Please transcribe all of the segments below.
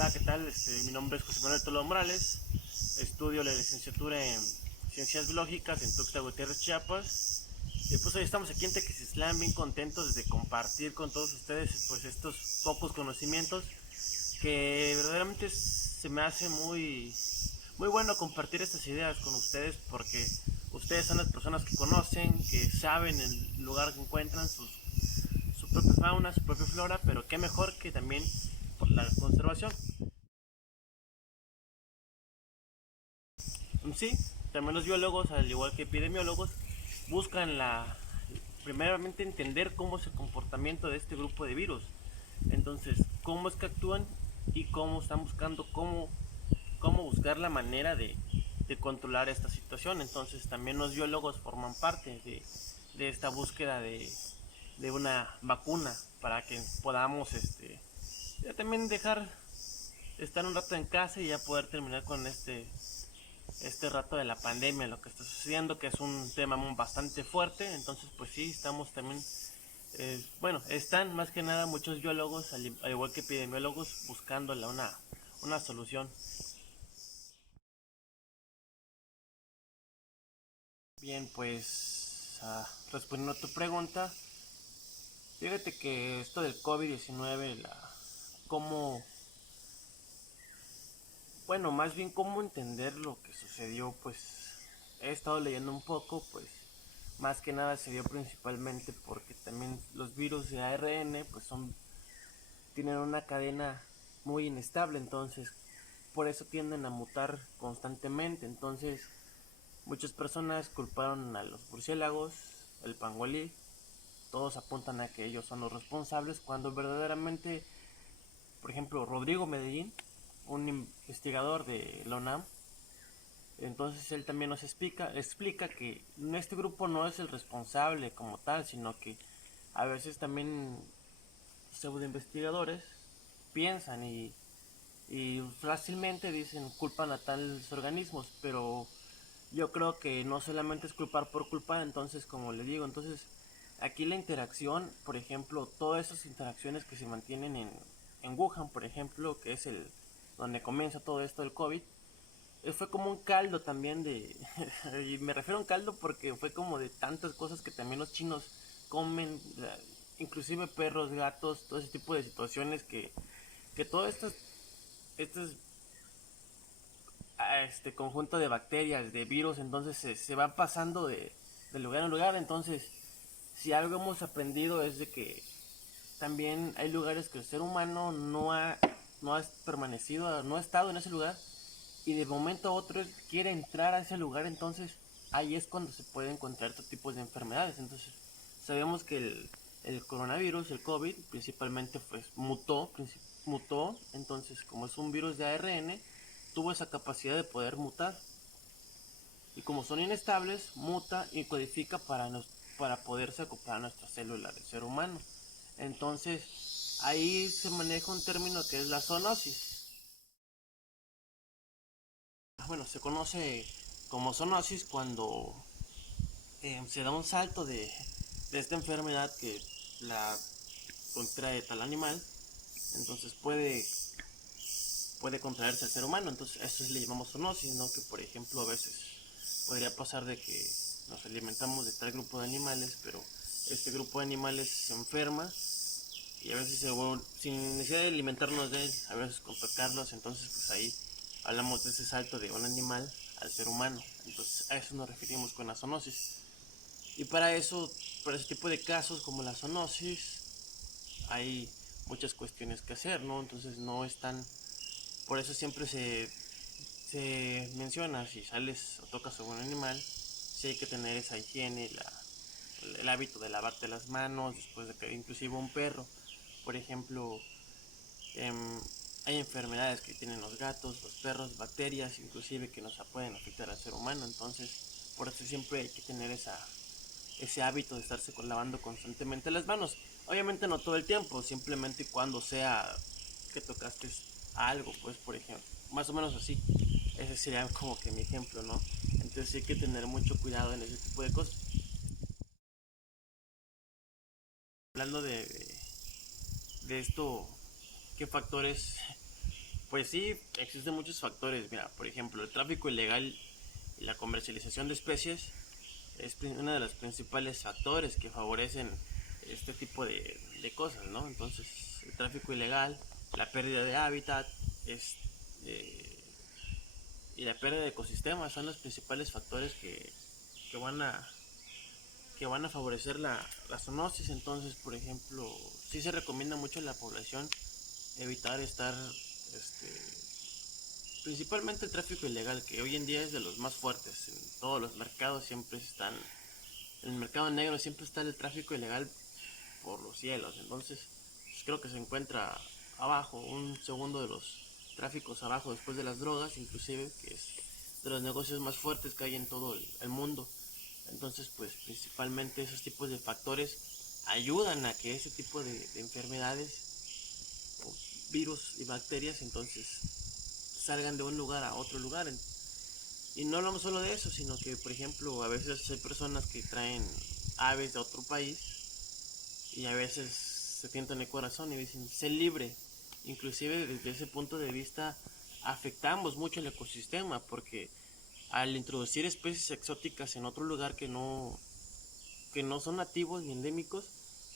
Hola, ¿qué tal? Mi nombre es José Manuel Toledo Morales. Estudio la licenciatura en Ciencias Biológicas en Tuxtla Gutiérrez, Chiapas. Y pues hoy estamos aquí en Tequisistán bien contentos de compartir con todos ustedes pues estos pocos conocimientos que verdaderamente se me hace muy bueno compartir estas ideas con ustedes porque ustedes son las personas que conocen, que saben el lugar que encuentran, su propia fauna, su propia flora, pero qué mejor que también por la conservación. Sí, también los biólogos, al igual que epidemiólogos, buscan primeramente entender cómo es el comportamiento de este grupo de virus. Entonces, cómo es que actúan y cómo están buscando cómo buscar la manera de controlar esta situación. Entonces, también los biólogos forman parte de esta búsqueda de una vacuna para que podamos ya también dejar estar un rato en casa y ya poder terminar con este rato de la pandemia, lo que está sucediendo, que es un tema bastante fuerte. Entonces pues sí, estamos también, bueno, están más que nada muchos biólogos, al igual que epidemiólogos, buscándole una solución. Bien, pues respondiendo a tu pregunta, fíjate que esto del COVID-19, cómo, bueno, más bien cómo entender lo que sucedió, pues he estado leyendo un poco, pues más que nada se dio principalmente porque también los virus de ARN pues tienen una cadena muy inestable, entonces por eso tienden a mutar constantemente. Entonces muchas personas culparon a los murciélagos, el pangolí, todos apuntan a que ellos son los responsables cuando verdaderamente, por ejemplo, Rodrigo Medellín, un investigador de la UNAM, entonces él también nos explica que este grupo no es el responsable como tal, sino que a veces también pseudo investigadores piensan y fácilmente dicen culpan a tales organismos, pero yo creo que no solamente es culpar por culpar. Entonces como le digo, entonces aquí la interacción, por ejemplo, todas esas interacciones que se mantienen en Wuhan, por ejemplo, que es donde comienza todo esto del COVID, fue como un caldo también y me refiero a un caldo porque fue como de tantas cosas que también los chinos comen, inclusive perros, gatos, todo ese tipo de situaciones que todo estos este conjunto de bacterias, de virus, entonces se van pasando de lugar en lugar. Entonces, si algo hemos aprendido es de que también hay lugares que el ser humano no ha permanecido, no ha estado en ese lugar y de momento a otro quiere entrar a ese lugar. Entonces ahí es cuando se puede encontrar otro tipo de enfermedades. Entonces sabemos que el coronavirus, el COVID, principalmente pues mutó, entonces como es un virus de ARN, tuvo esa capacidad de poder mutar y como son inestables, muta y codifica para poderse acoplar a nuestra célula del ser humano. Entonces ahí se maneja un término que es la zoonosis. Bueno, se conoce como zoonosis cuando se da un salto de esta enfermedad que la contrae tal animal, entonces puede contraerse al ser humano. Entonces eso le llamamos zoonosis, ¿no? Que por ejemplo a veces podría pasar de que nos alimentamos de tal grupo de animales, pero este grupo de animales se enferma y a veces sin necesidad de alimentarnos de él, a veces con tocarlos. Entonces pues ahí hablamos de ese salto de un animal al ser humano. Entonces a eso nos referimos con la zoonosis. Y para ese tipo de casos como la zoonosis, hay muchas cuestiones que hacer, ¿no? Entonces no es tan... Por eso siempre se menciona, si sales o tocas a un animal, si hay que tener esa higiene, el hábito de lavarte las manos después de que inclusive un perro, por ejemplo, eh, hay enfermedades que tienen los gatos, los perros, bacterias inclusive que nos pueden afectar al ser humano. Entonces por eso siempre hay que tener ese hábito de estarse lavando constantemente las manos. Obviamente no todo el tiempo, simplemente cuando sea que tocaste algo, pues por ejemplo, más o menos así. Ese sería como que mi ejemplo, ¿no? Entonces hay que tener mucho cuidado en ese tipo de cosas. Hablando de esto, ¿qué factores Pues sí, existen muchos factores. Mira, por ejemplo, el tráfico ilegal y la comercialización de especies es uno de los principales factores que favorecen este tipo de cosas, ¿no? Entonces, el tráfico ilegal, la pérdida de hábitat es, eh, y la pérdida de ecosistemas son los principales factores que van a que van a favorecer la zoonosis. Entonces, por ejemplo, sí se recomienda mucho a la población evitar estar, este, principalmente el tráfico ilegal, que hoy en día es de los más fuertes. En todos los mercados siempre están, en el mercado negro siempre está el tráfico ilegal por los cielos. Entonces, pues creo que se encuentra abajo, un segundo de los tráficos abajo después de las drogas, inclusive, que es de los negocios más fuertes que hay en todo el mundo. Entonces, pues principalmente esos tipos de factores ayudan a que ese tipo de enfermedades o virus y bacterias entonces salgan de un lugar a otro lugar. Y no hablamos solo de eso, sino que, por ejemplo, a veces hay personas que traen aves de otro país y a veces se tientan el corazón y dicen, sé libre. Inclusive desde ese punto de vista afectamos mucho el ecosistema porque al introducir especies exóticas en otro lugar que no son nativos ni endémicos,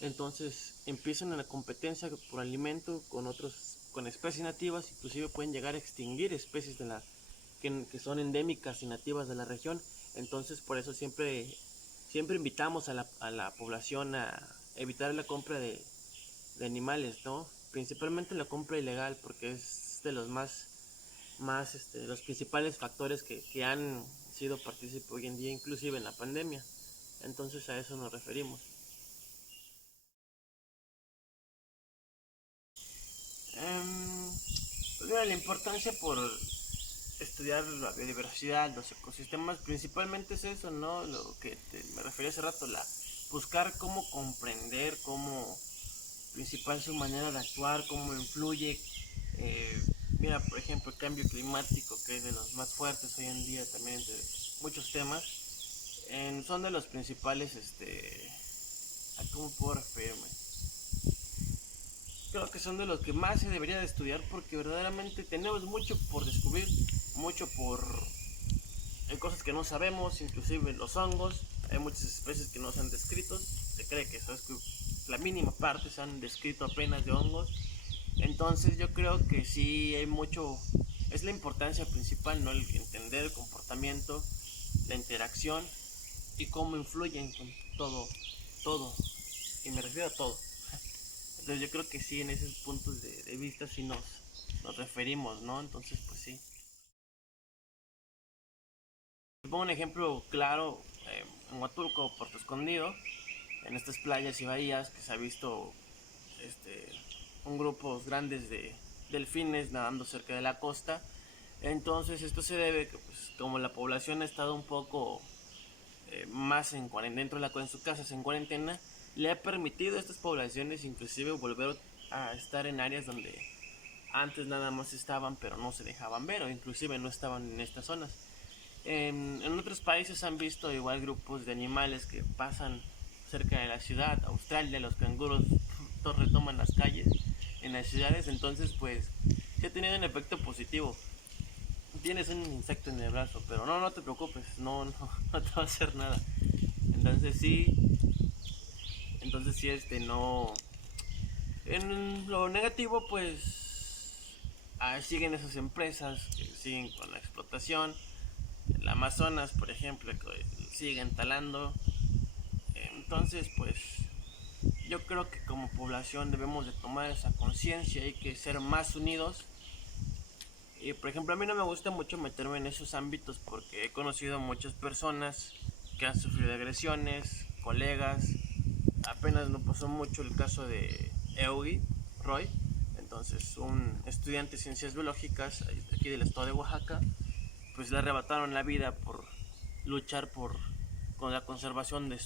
entonces empiezan en la competencia por alimento con otros, con especies nativas, inclusive pueden llegar a extinguir especies que son endémicas y nativas de la región. Entonces por eso siempre invitamos a la población a evitar la compra de animales, ¿no? Principalmente la compra ilegal, porque es de los los principales factores que han sido partícipes hoy en día, inclusive en la pandemia. Entonces a eso nos referimos. Pues mira, la importancia por estudiar la biodiversidad, los ecosistemas, principalmente es eso, ¿no? Lo que me refería hace rato, buscar cómo comprender, cómo principal su manera de actuar, cómo influye. eh, Mira, por ejemplo, el cambio climático, que es de los más fuertes hoy en día, también entre muchos temas, son de los principales, ¿a cómo puedo referirme? Creo que son de los que más se debería de estudiar porque verdaderamente tenemos mucho por descubrir, mucho por hay cosas que no sabemos, inclusive los hongos, hay muchas especies que no se han descrito, se cree que la mínima parte se han descrito apenas de hongos. Entonces yo creo que sí hay mucho, es la importancia principal, ¿no? El entender el comportamiento, la interacción y cómo influyen con todo, y me refiero a todo. Entonces yo creo que sí, en esos puntos de vista sí nos referimos, ¿no? Entonces pues sí. Pongo un ejemplo claro, en Huatulco, Puerto Escondido, en estas playas y bahías que se ha visto este, un grupos grandes de delfines nadando cerca de la costa. Entonces esto se debe que pues, como la población ha estado un poco más dentro de en sus casas en cuarentena, le ha permitido a estas poblaciones inclusive volver a estar en áreas donde antes nada más estaban pero no se dejaban ver o inclusive no estaban en estas zonas. En otros países han visto igual grupos de animales que pasan cerca de la ciudad. Australia, los canguros retoman las calles en las ciudades. Entonces pues sí ha tenido un efecto positivo. Tienes un insecto en el brazo, pero no te preocupes, no te va a hacer nada. Entonces sí, no. En lo negativo pues siguen esas empresas que siguen con la explotación. El Amazonas, por ejemplo, que siguen talando. Entonces, pues yo creo que como población debemos de tomar esa conciencia, hay que ser más unidos. Y por ejemplo, a mí no me gusta mucho meterme en esos ámbitos porque he conocido a muchas personas que han sufrido agresiones, colegas. Apenas no pasó mucho el caso de Eugi Roy, entonces un estudiante de ciencias biológicas aquí del estado de Oaxaca, pues le arrebataron la vida por luchar con la conservación de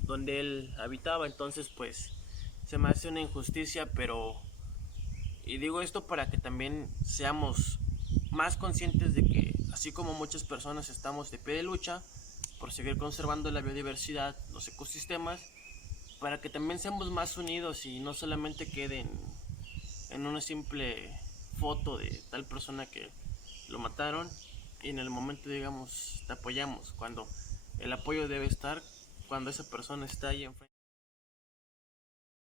donde él habitaba. Entonces pues se me hace una injusticia, pero y digo esto para que también seamos más conscientes de que así como muchas personas estamos de pie de lucha por seguir conservando la biodiversidad, los ecosistemas, para que también seamos más unidos y no solamente queden en una simple foto de tal persona que lo mataron, y en el momento digamos te apoyamos, cuando el apoyo debe estar cuando esa persona está ahí enfrente.